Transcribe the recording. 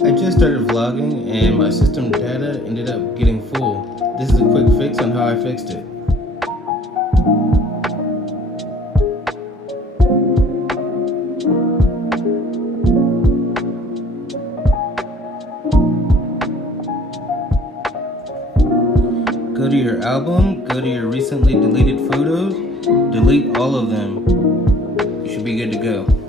I just started vlogging and my system data ended up getting full. This is a quick fix on how I fixed it. Go to your album, go to your recently deleted photos, delete all of them. You should be good to go.